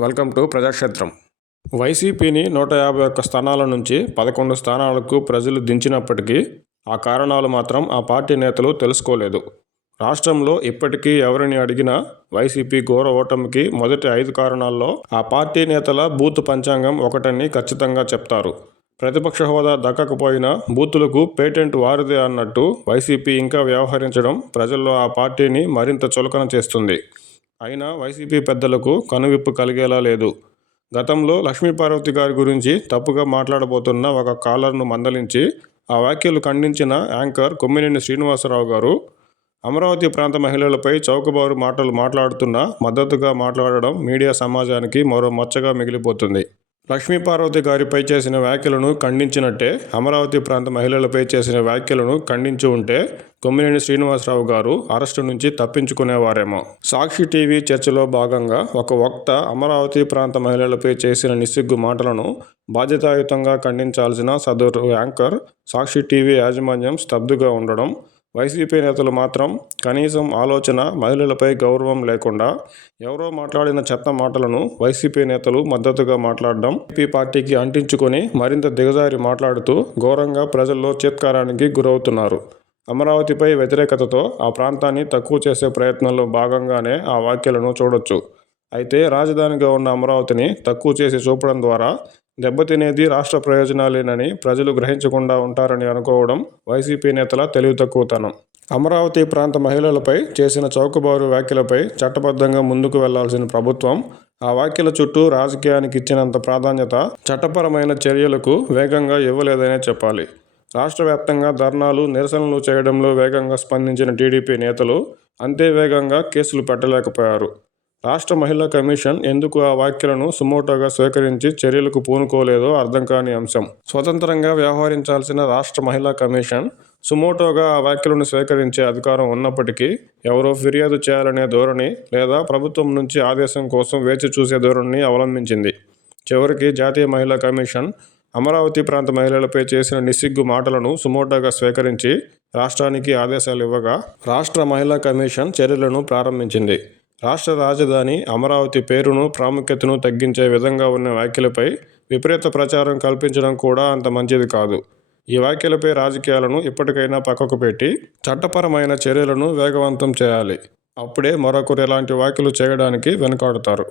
Welcome to ప్రజాక్షేత్రం. వైసీపీని నూట యాభై ఒక్క స్థానాల నుంచి పదకొండు స్థానాలకు ప్రజలు దించినప్పటికీ ఆ కారణాలు మాత్రం ఆ పార్టీ నేతలు తెలుసుకోలేదు. రాష్ట్రంలో ఇప్పటికీ ఎవరిని అడిగినా వైసీపీ ఘోర ఓటమికి మొదటి ఐదు కారణాల్లో ఆ పార్టీ నేతల బూత్ పంచాంగం ఒకటని ఖచ్చితంగా చెప్తారు. ప్రతిపక్ష హోదా దక్కకపోయినా బూతులకు పేటెంట్ వారిదే అన్నట్టు వైసీపీ ఇంకా వ్యవహరించడం ప్రజల్లో ఆ పార్టీని మరింత చులకన చేస్తుంది. అయినా వైసీపీ పెద్దలకు కనువిప్పు కలిగేలా లేదు. గతంలో లక్ష్మీపార్వతి గారి గురించి తప్పుగా మాట్లాడబోతున్న ఒక కాలర్ను మందలించి ఆ వ్యాఖ్యలు ఖండించిన యాంకర్ కొమ్మినేని శ్రీనివాసరావు గారు అమరావతి ప్రాంత మహిళలపై చౌకబారు మాటలు మాట్లాడుతున్నా మద్దతుగా మాట్లాడడం మీడియా సమాజానికి మరో మచ్చగా మిగిలిపోతుంది. లక్ష్మీపార్వతి గారిపై చేసిన వ్యాఖ్యలను ఖండించినట్టే అమరావతి ప్రాంత మహిళలపై చేసిన వ్యాఖ్యలను ఖండించి ఉంటే కొమ్మినేని శ్రీనివాసరావు గారు అరెస్టు నుంచి తప్పించుకునేవారేమో. సాక్షి టీవీ చర్చలో భాగంగా ఒక వక్త అమరావతి ప్రాంత మహిళలపై చేసిన నిస్సిగ్గు మాటలను బాధ్యతాయుతంగా ఖండించాల్సిన సదరు యాంకర్ సాక్షి టీవీ యాజమాన్యం స్తబ్దుగా ఉండడం వైసీపీ నేతలు మాత్రం కనీసం ఆలోచన మహిళలపై గౌరవం లేకుండా ఎవరో మాట్లాడిన చెత్త మాటలను వైసీపీ నేతలు మద్దతుగా మాట్లాడడం పీ పార్టీకి అంటించుకొని మరింత దిగజారి మాట్లాడుతూ ఘోరంగా ప్రజల్లో చిత్కారానికి గురవుతున్నారు. అమరావతిపై వ్యతిరేకతతో ఆ ప్రాంతాన్ని తక్కువ చేసే ప్రయత్నంలో భాగంగానే ఆ వ్యాఖ్యలను చూడొచ్చు. అయితే రాజధానిగా ఉన్న అమరావతిని తక్కువ చేసి చూపడం ద్వారా దెబ్బతినేది రాష్ట్ర ప్రయోజనాలేనని ప్రజలు గ్రహించకుండా ఉంటారని అనుకోవడం వైసీపీ నేతల తెలివి తక్కువతనం అమరావతి ప్రాంత మహిళలపై చేసిన చౌకబారు వ్యాఖ్యలపై చట్టబద్ధంగా ముందుకు వెళ్ళాల్సిన ప్రభుత్వం ఆ వ్యాఖ్యల చుట్టూ రాజకీయానికి ఇచ్చినంత ప్రాధాన్యత చట్టపరమైన చర్యలకు వేగంగా ఇవ్వలేదనే చెప్పాలి. రాష్ట్ర వ్యాప్తంగా ధర్నాలు నిరసనలు చేయడంలో వేగంగా స్పందించిన టీడీపీ నేతలు అంతే వేగంగా కేసులు పెట్టలేకపోయారు. రాష్ట్ర మహిళా కమిషన్ ఎందుకు ఆ వ్యాఖ్యలను సుమోటోగా స్వీకరించి చర్యలకు పూనుకోలేదో అర్థం కాని అంశం. స్వతంత్రంగా వ్యవహరించాల్సిన రాష్ట్ర మహిళా కమిషన్ సుమోటోగా ఆ వ్యాఖ్యలను స్వీకరించే అధికారం ఉన్నప్పటికీ ఎవరో ఫిర్యాదు చేయాలనే ధోరణి లేదా ప్రభుత్వం నుంచి ఆదేశం కోసం వేచి చూసే ధోరణిని అవలంబించింది. చివరికి జాతీయ మహిళా కమిషన్ అమరావతి ప్రాంత మహిళలపై చేసిన నిస్సిగ్గు మాటలను సుమోటోగా స్వీకరించి రాష్ట్రానికి ఆదేశాలు ఇవ్వగా రాష్ట్ర మహిళా కమిషన్ చర్యలను ప్రారంభించింది. రాష్ట్ర రాజధాని అమరావతి పేరును ప్రాముఖ్యతను తగ్గించే విధంగా ఉన్న వ్యాఖ్యలపై విపరీత ప్రచారం కల్పించడం కూడా అంత మంచిది కాదు. ఈ వ్యాఖ్యలపై రాజకీయాలను ఇప్పటికైనా పక్కకు పెట్టి చట్టపరమైన చర్యలను వేగవంతం చేయాలి. అప్పుడే మరొకరు ఇలాంటి వ్యాఖ్యలు చేయడానికి వెనుకాడుతారు.